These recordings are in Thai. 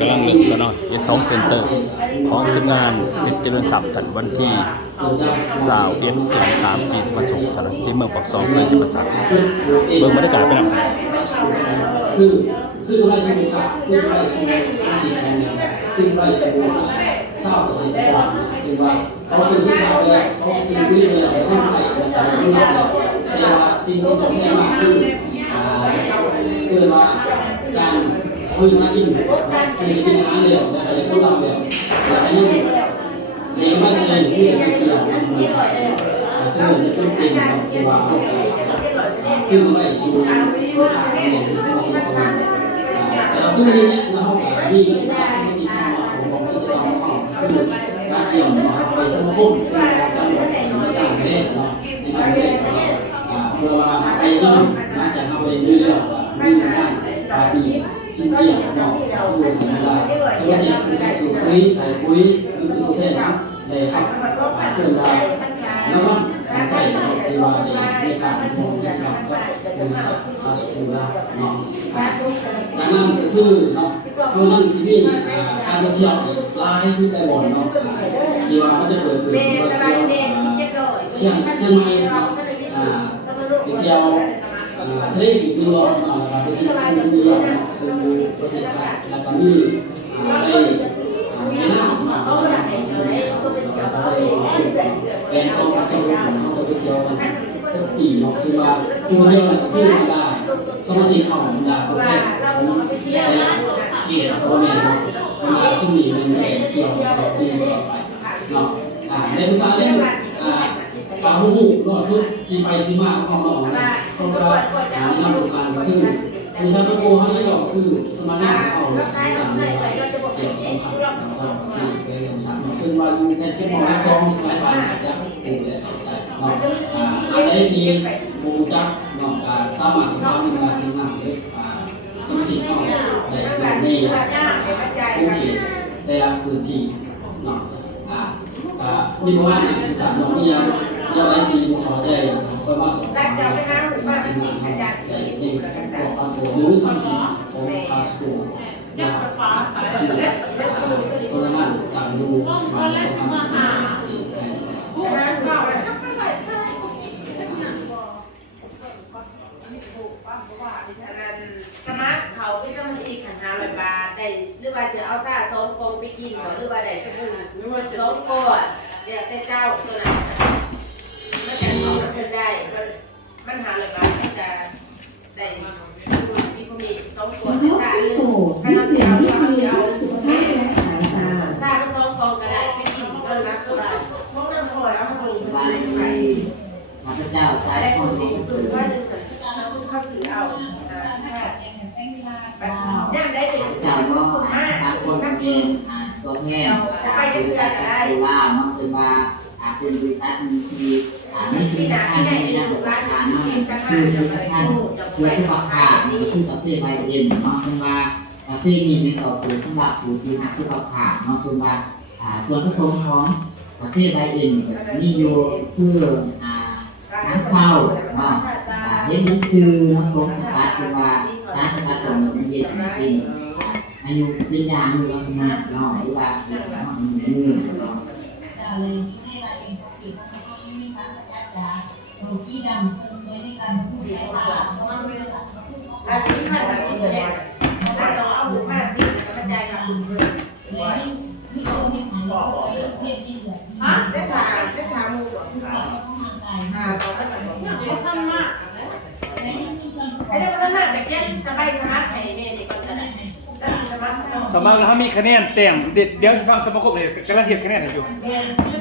กำลังเลิกแล้วเนาะสองเซ็นเตอร์ของทีมงานเพชรเจริญศัพท์ถันวันที่21 เดือน 3 ปีมาส่งถันที่เมืองปากซองเมืองจิประสันเบิ่งบรรยากาศไปนำกันคือคือไรสมุทรคือไรสมุทรสิ่งนั้นคือไรสมุทรเศร้ากับสิ่งต่างๆซึ่งว่าเขาซื้อสินค้าไปแล้วเขาซื้อวิทย์ไปแล้วเขาใส่แล้วแต่ไม่รับแล้วแต่ว่าสิ่งที่ต้องแก้มาคือว่าการคุยมากินกินอาหารเร็วแต่ในคนเราเร็วแต่ให้ยังเลี้ยงไม่เกินที่จะเกี่ยวกับมือใส่ซึ่งเป็นจริงที่ว่าคือไม่ชูชาเนี่ยคือสมาชิกคนแต่เราคือนี้เราที่สมาชิกของกิจกรรมของคือการเกี่ยวไปสมาคมซึ่งการแบบในการเล่นเนาะในการเล่นเพื่อว่าไปยื่นนะจะทำไปเรื่อยๆมีงานปาร์ตี้ที่เกี่ยวเนาะคือธรรมดาสมาชิกสูบปุ๋ยใส่ปุ๋ยหรือตัวเทศเลยครับเพื่อว่าแล้วมันใจที่ว่าในการมองที่ทำกับบริษัทอาสุราเนาะจากนั้นก็คือเนาะเขาเรื่องชีวิตการท่องเที่ยวลายที่ไปบ่อนเนาะที่ว่ามันจะเกิดขึ้นที่ว่าเชียงใหม่ไปเที่ยวทะเลอีกนิดหน่อยเนาะแล้วก็ไปเที่ยวชลบุรีเนาะซึ่งประเทศไทยแล้วก็มีไปไม่น่าเนาะแล้วก็เป็นโซนประชาชนของเราไปเที่ยวกันทุกปีเนาะซึ่งว่าผู้เที่ยวเนี่ยก็คือมันได้สมาชิกของมันได้ประเทศในเขตตัวเมืองเนาะมันได้ซึ่งมีมันได้เที่ยวแบบนี้เนาะในทุกการเล่นการหูเนาะทุกที่ไปที่มาของเราเนี่ยเขาก็ในนำโครงการก็คือวิชาประโกเขาที่เราคือสมาชิกของเราในการเกี่ยวสัมพันธ์กับสมาชิกเป็นอย่างฉันซึ่งว่าอยู่ในเชียงใหม่ซองหลายวันจะปลูกและใส่เนาะอะไรที่ปลูกจักเนาะสามารถสร้างเป็นการที่นำได้สมาชิกของในภูเก็ตแต่ละพื้นที่เนาะมีประมาณที่จากน้องนี่ยังอะไรที่ขอได้คอยมาสอนที่นี่บอกว่าหรือสมาชิกของคาสโกโซนนั้นต่างดูมาสองพันสี่สมาร์ทเขาที่จะมาซีขัน500 บาทได้หรือว่าจะเอาซาโซนโกงไปกินหรือว่าได้สบู่หรือว่าโซนโกดเดี๋ยวแต่เจ้าตัวนั้นมันจะเขามันได้มัน500 บาทมันจะได้ที่เขามีโซนโกดซาหนึ่งถ้าเราจะเอาสุขภาพและสายตาซาก็โซนโกงก็ได้ไปกินก็รักก็ได้พวกนั้นคอยเอามาส่งไปพระเจ้าใช้คนที่ตื่นว่าหนึ่งเขาซื้อเอาย่างได้เป็นเจ้าก็บางคนเป็นตัวแทนคือว่ามันคือว่าเป็นบริษัทที่ไม่ใช่ท่านไม่ได้บริการนั่นคือท่านเพื่อที่ว่าขาดมีที่ต่อเพื่อไปเรียนเนาะคือว่าเพื่อนี้เป็นต่อสู่สำหรับผู้ที่หักที่เราขาดเนาะคือว่าส่วนผสมของประเทศไทยเองนี่อยู่เพื่อน้ำเข้าเนาะเห็นนั่นคือน้ำส้มสกัดคือว่าน้ำสกัดของมันเย็นจริงอายุเป็นยางอยู่ลักษณะเนาะหรือว่ามันมือเนาะที่ดำซึ่งใช้ในการพูดในภาษาแล้วที่ผ่านมาสิ่งแรกเราต้องเอาหูมาติดกับกระจายกับมือมีคนที่ผ่านบอกเพียบยิ่งเลยได้ถามมูบอกต่อแล้วกันบอกว่าทำมากไอ้เรื่องทำมากแต่แค่สบายสมัครให้แม่เด็กก็ได้สมัครแล้วมีคะแนนเต็มเดี๋ยวฟังสมาคมเลยกำลังเก็บคะแนนอยู่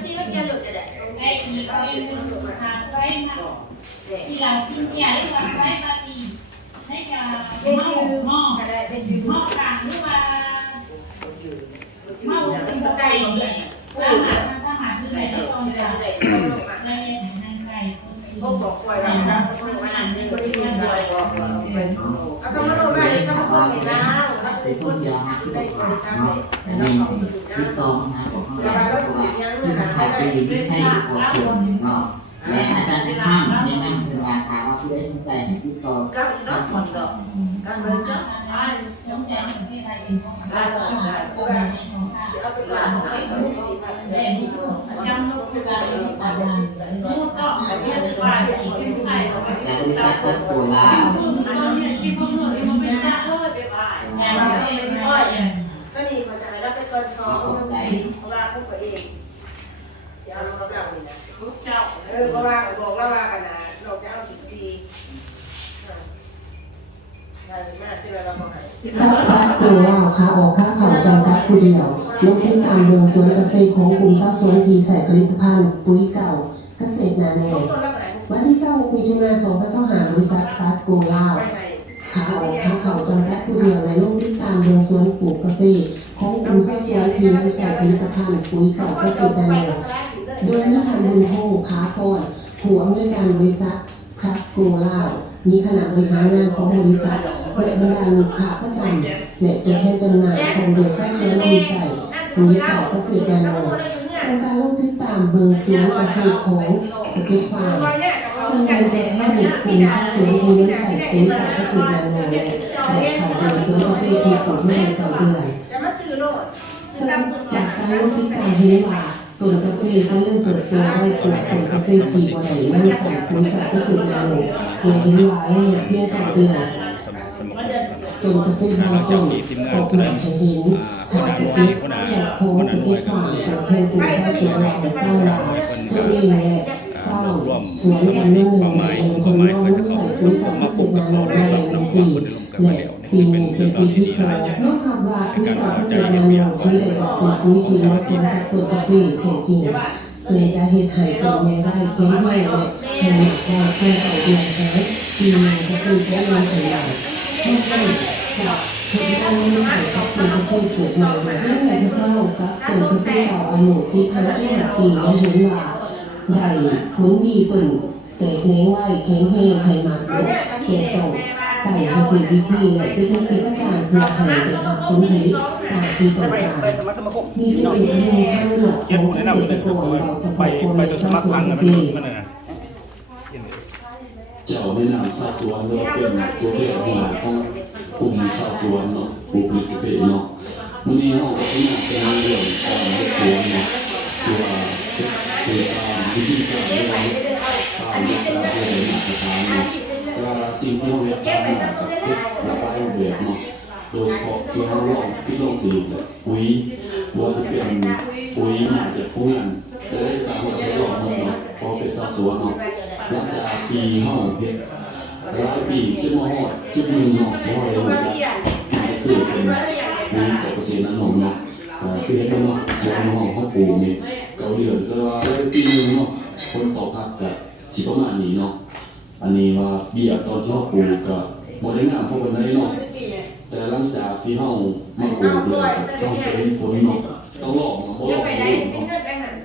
ที่เราเขียนหลุดจะได้ไอ้อีกเป็นหาไว้มาที่เราที่เนี่ยได้ทำไว้ปาร์ตี้ให้กับหม้อหม้อกลางหรือว่าหม้อเป็นไก่เนี่ยทหารที่ไหนที่ตรงนี้เลยทางไก่พวกบอกว่าเราสมมติว่านั่นนี่ก็ได้ยินบ่อยบอกเอาสมมติว่านี่ก็พูดไม่ได้แล้วเป็นคนที่ได้บริการเลยแล้วเขาติดต่อมาบอกเราสิ่งยังไม่ได้ให้ขอบคุณเนาะและอาจารย์ท่านแนะนำเป็นราคาว่าผู้ได้สนใจให้ติดต่อก็ต้องผ่อนดอกก็เลยจะสนใจที่อะไรเอง บ้านเราคนในสงสารหลานให้เขาแต่ที่จำนกคือการบ้านนั้นมูต้องเรียกว่าที่ขึ้นใส่เราไม่ได้ตัดตัวละอันนี้ที่พวกหนูที่มันเป็นจ้าเลยไปบ้านงานเราเป็นก้อยก็นี่เขาจะให้เราเป็นคนซ้อมเพราะว่าพวกตัวเองเสียเอาเราเรานี่นะลูกเจ้าเพราะว่าบอกเราว่ากันนะเราจะเอาถึงซีจากพาสโกลาวขาออกค่าเข่าจำกัดผู้เดียวลงพื้นตามเมืองสวนกาแฟของกลุ่มเศร้าสวนทีใส่ผลิตภัณฑ์ปุ๋ยเก่าเกษตรนาโนวันที่26 มิถุนายน 2565บริษัทพาสโกลาวขาออกค่าเข่าจำกัดผู้เดียวในลงพื้นตามเมืองสวนปลูกกาแฟของกลุ่มเศร้าสวนทีนำใส่ผลิตภัณฑ์ปุ๋ยเก่าเกษตรนาโนโดยมีทางบุญโฮพาพรผู้อำนวยการบริษัทพาสโกลาวมีคณะบริหารงานของบริษัทและบรรดาลูกค้าประจำและตัวแทนจำหน่ายของบริษัทชวนดีใส่ปุ๋ยเก่าเกษตรนาโนสังการลงติดตามเบอร์ศูนย์กาแฟของสเก็ตฟาร์มซึ่งเป็นตัวแทนกลุ่มสัดส่วนที่เน้นใส่ปุ๋ยเก่าเกษตรนาโนและข่าวเบอร์ศูนย์กาแฟที่ปลูกเมื่อต่อเดือนซึ่งจากการลงติดตามเห็นว่าต้นกาแฟจะเริ่มเติบโตได้กว่าต้นกาแฟที่วันไหนไม่ใส่ปุ๋ยเก่าเกษตรนาโนโดยเห็นว่าระยะเพียงต่อเดือนต้นกาแฟบางต้นออกดอกให้เห็นทางสเก็ตจากโค้งสเก็ตฟาร์มตัวแทนกลุ่มชาวสวนหลักและเฝ้าลาตัวเองและเศร้าสวนจำนวนหนึ่งในองค์กรน้องใส่ปุ๋ยกับเกษตรนาโนได้ในปีและปีนี้เป็นปีที่สองนอกจากว่าปุ๋ยกับเกษตรนาโนที่ได้ออกเป็นปุ๋ยที่เหมาะสมกับต้นกาแฟแท้จริงซึ่งจะเฮ็ดให้ต้นใหญ่ได้แข็งแรงและให้หนักได้แค่ต่อเดือนหายปีนี้ก็คือแค่ลงถึงหลังไม่ใช่จากผลการวิจัยกับต้นกาแฟปลูกใหม่และให้ในพวกเรากับต้นกาแฟเก่าอายุ10-15 ปีแล้วเห็นว่าได้ผลดีต้นแต่แข็งไว้แข็งแรงให้มากกว่าแต่ต้องใส่ให้ถูกวิธีและเทคนิคพิเศษการเพื่อให้ได้รับผลผลิตตามที่ต้องการนี่เป็นอีกหนึ่งทางเลือกของเกษตรกรเราสปอร์ตคนในชาวสวนกาแฟ เจ้าแนะนำชาวสวนเราเป็นตัวเลือกหัวของกลุ่มชาวสวนเนาะปลูกผลิตภัณฑ์เนาะวันนี้เราก็อยากจะนำเรื่องการเฮ็ดสวนเนาะคือว่าคือวิธีการเรื่องการเฮ็ดการให้ได้มาตรฐานเนาะว่าสิ่งที่เราเรียนมากับเฮ็ดหลากหลายรูปแบบเนาะโดยเฉพาะที่เราลองถือปุ๋ยว่าจะเป็นปุ๋ยมาจากผู้นั้นแต่ได้การที่เราลองเนาะพอเป็นชาวสวนเนาะหลังจากปีห้าเพ็ดหลายปีจนมาฮอดจุดหนึ่งเนาะเพราะว่าเราจะคือเป็นปุ๋ยกับเกษตรนาโนเนาะคือเห็นเนาะสวนของเขาปลูกนี่เก่าเดือนก็ว่าปีนึงเนาะคนตอบรับกับสิประมาณนี้เนาะอันนี้ว่าเบี้ยตอนที่เขาปลูกก็บ่ได้งามเพราะว่าได้เนาะแต่หลังจากที่เขามาปลูกเลยต้องเป็นผลเนาะต้องลอกเนาะบ่ลอกเนาะ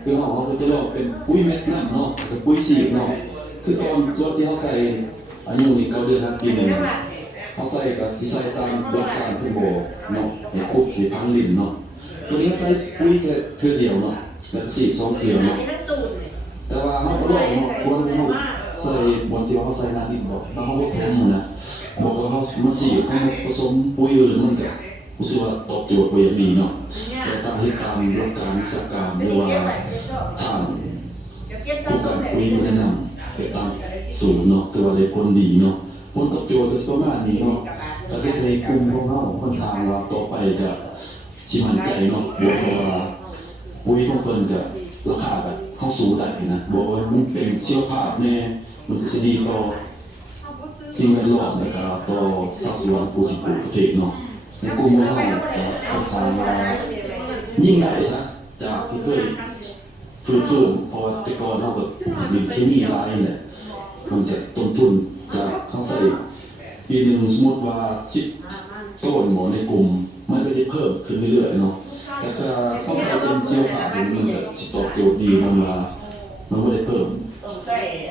คือเขาจะลอกเป็นปุ๋ยเม็ดน้ำเนาะกับปุ๋ยฉีดเนาะคือตอนส่วนที่เขาใส่อายุนี่9 เดือนปีนึงเขาใส่ก็สิใส่ตามหลักการที่บอกเนาะให้คุกให้พังลิ้นเนาะตัวนี้ใส่ปุ๋ยแค่เทื่อเดียวเนาะแล้วก็ฉีด2 เทื่อเนาะแต่ว่าเขาก็ลอกเนาะควรเขาใส่บนที่เขาใส่น้ำดินบอกแล้วเขาบ่แข็งนะบอกว่าเขามาฉีดเขาผสมปุ๋ยอื่นมันก็รู้สึกว่าตอบโจทย์ไปอย่างนี้เนาะแต่ตามเหตุการณ์หลักการวิชาการหรือว่าทางผู้การปุ๋ยแนะนำไปตามสูตรเนาะคือว่าได้ผลดีเนาะผลตอบโจทย์ก็ประมาณนี้เนาะเกษตรกลุ่มของเราค่อนข้างว่าต่อไปก็สิมั่นใจเนาะบอกว่าปุ๋ยของเพิ่นก็ราคาก็เข้าสู่ได้นะบอกว่ามันเป็นเชียวภาพแน่มันก็สิดีต่อสิ่งแวดล้อมแล้วก็ต่อสัดส่วนผู้ที่ปลูกเกษตรเนาะในกลุ่มของเราก็ค่อนข้างว่ายิ่งได้ซะจากที่เคยฟื้นพอแต่ก่อนเราก็ยิงเคมีหลายแหละมันจะต้นทุนจากเขาใส่ปีนึงสมมติว่า10 ต้นหมอในกลุ่มมันก็จะเพิ่มขึ้นเรื่อยๆเนาะแต่ถ้าเขาใส่เป็นเชียวภาพมันก็สิตอบโจทย์ดีมันไม่ได้เพิ่ม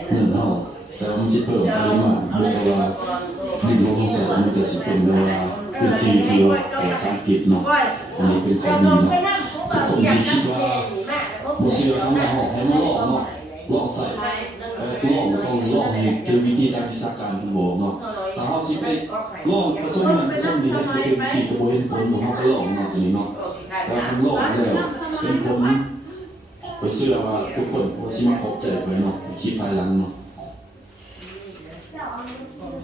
เงินเท่าแต่มันจะเพิ่มปริมาณโดยว่าดินของเรามันจะสิเป็นว่าพื้นที่ที่ว่าสร้างกิจเนาะอันนี้เป็นข้อดีเนาะทุกคนที่คิดว่าบ่เชื่อทางเราให้มาลองใส่ลองต้องลองให้คือวิธีการวิชาการผมบอกเนาะ ถ้าเฮาสิไปลองผสมนั้นผสมนี้ให้เป็นที่กระบวนผลของเฮาก็ลองเนาะทีนี้เนาะถ้าทำลองแล้วเป็นผลไปเชื่อว่าทุกคนบ่สิมาขอบใจไปเนาะคิดภายหลังเนาะ